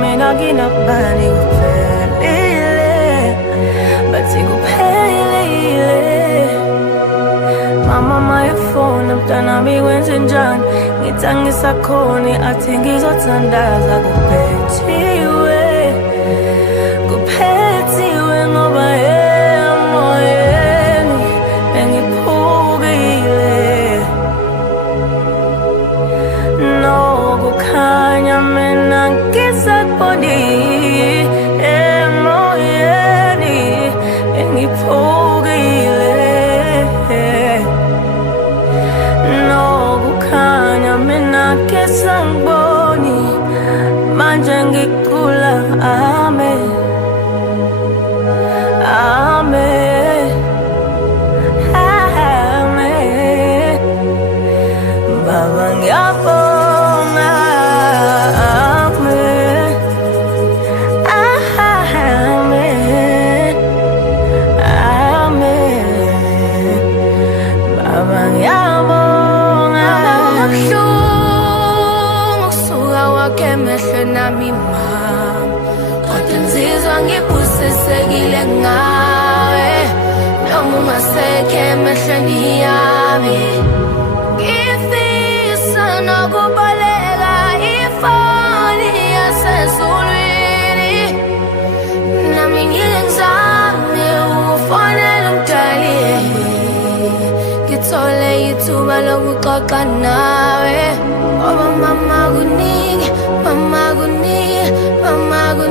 mina nginakubani kuphelile, bathi kuphelile. Mama mayifona mntanami kwenzenjani, ngithi angisakhoni, athi ngizothandaza. Kuphethiwe, kuphethiwe ngoba emoyeni bengiphukile. Nokukhanya mina ngisakuboni, emoyeni bengiphukile. Nokukhanya mina ngisangiboni, manje ngicula amen, amen, amen. Baba ngiyabonga, amen, amen, amen. Baba ngiyabonga. Kubuhlungu ukusuka kwakho emehlweni ami mama, kodwa ngizizwa ngibusisekile ngawe. Noma ungasekho emehlweni yami, ngifisa nokuboleka ifoni yasezulwini, nami ngizame ukufonela umdali, ngithole ithuba lokuxoxa nawe. Ngoba mama kuningi, mama kuningi, mama kuningi.